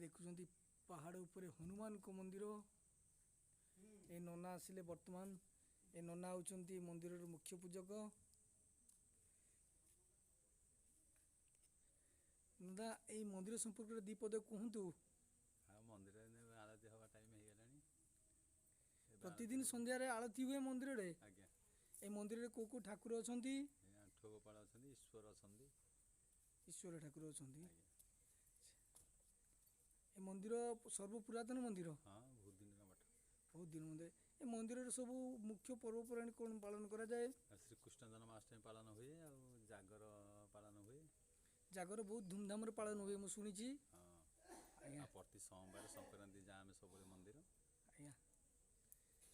देखुं पहाड़ उपर हनुमान को मंदिर ए नना आसिले वर्तमान ए नना होउचंती मंदिर मुख्य पूजक। नदा ए मंदिर संपर्क दीपद कहतु। मंदिर आरती हवा टाइम हो गलानी प्रतिदिन संध्या आरती हुए मंदिर रे। आज्ञा ए मंदिर रे को ठाकुर अछंती? आंठुआ गोपाल अछंती, ईश्वर अछंती, ईश्वर ठाकुर अछंती। ए मंदिर सर्व पुरातन मंदिर। हाँ बहुत दिन मठ बहुत दिन मंदिर ए मंदिर रे सब मुख्य पर्वपराणी कोन पालन करा जाए? श्री कृष्ण जन्माष्टमी पालन हुए आ जागर पालन हुए। जागर बहुत धूमधाम रे पालन हुए मु सुनिची। हाँ प्रति सोमवार संक्रांति जा आम सब मंदिर। आज्ञा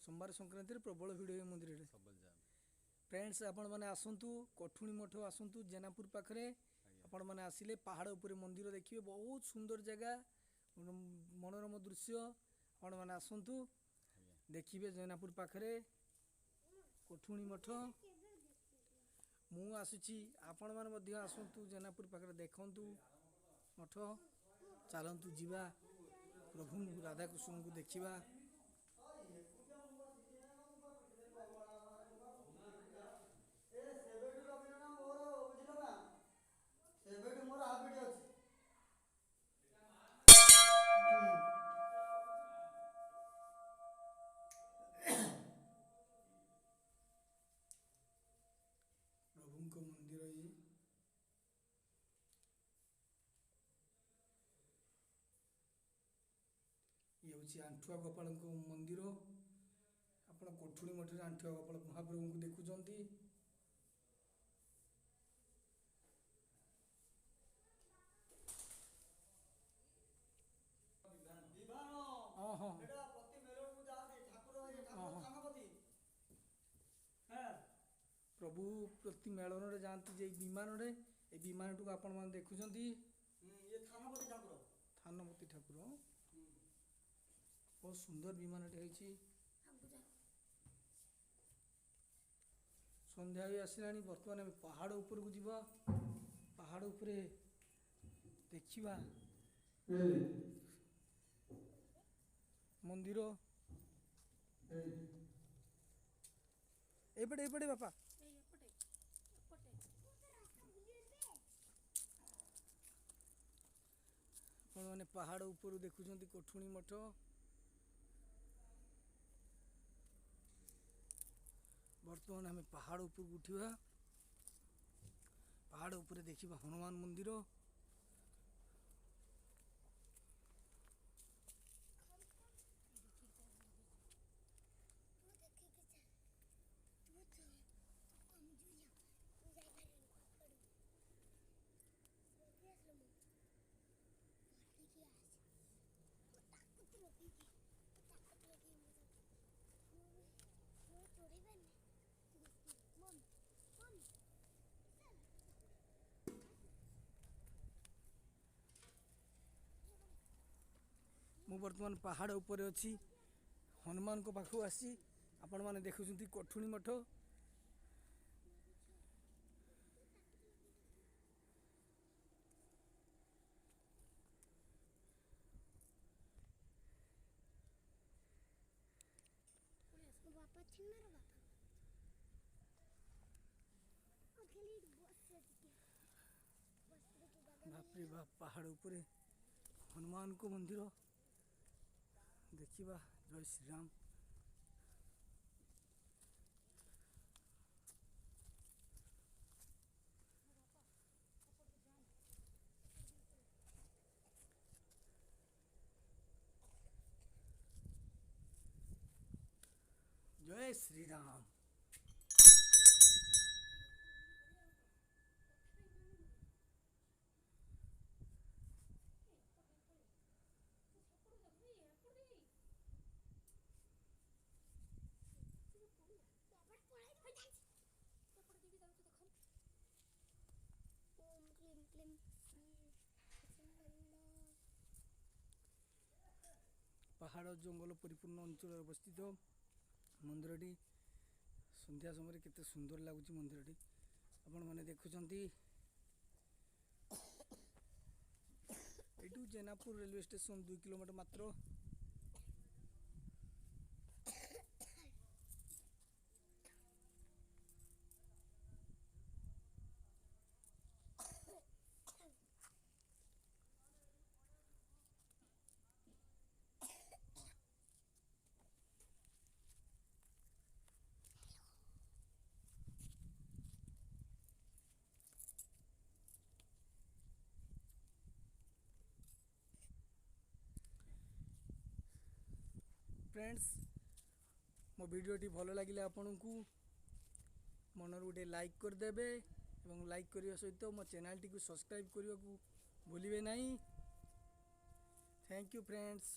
सोमवार संक्रांति रे प्रबल भिड़ हुए मंदिर रे। सबल जाम फ्रेंड्स आपण माने आसंतु कठुणी मठ आसंतु जेनापुर पाखरे आपण माने आसिले पहाड़ ऊपर मंदिर देखिए बहुत सुंदर जगह मनोरम दृश्य आपण माने आसंतु देखिए जेनापुर पाखरे कठुणी मठ मु आसुची आपण माने मध्य आसंतु जेनापुर पाखरे देखंतु मठ चलंतु जीवा प्रभु राधा कृष्ण को देखिबा। प्रभु को मंदिर ये हूँ आंठुआ गोपाल मंदिर। आप कोठुणी मठ आंठुआ गोपाल महाप्रभु को देखुंत। प्रभु प्रति मेलन रे जाती जे विमान रे ए विमान टू आपण मान देखुंत। ये थानपति ठाकुर बहुत सुंदर विमान टे संध्या भी आसला बर्तमान पहाड़ ऊपर को जीवा पहाड़ ऊपर देखिबा मंदिर एपटे एपटे बापा मैंने पहाड़ ऊपर देखुं कोठुणी मठ। बर्तमान आम पहाड़ ऊपर उठा पहाड़ ऊपर देखा हनुमान मंदिर। मु बर्तमान पहाड़ ऊपर अच्छी हनुमान को पाखु आसी आपण माने देखुछंती कोठुणी मठ। बाप रे बाप पहाड़ ऊपर हनुमान को मंदिर देखिबा। जय श्री राम। जय श्री राम। पहाड़ जंगल परिपूर्ण अंचल अवस्थित मंदिरटी संध्या समय केते सुंदर लगुच मंदिरटी आपण माने देखुचंती। ଏଇଠୁ ଜେନାପୁର ରେଲୱେ ଷ୍ଟେସନ 2 କିଲୋମିଟର ମାତ୍ର। फ्रेंड्स मो वीडियोटी भल लगे आपण को मनर गोटे लाइक करदे और लाइक करने सहित मो चैनल टी सब्सक्राइब करने को भूलिए नहीं। Thank you friends.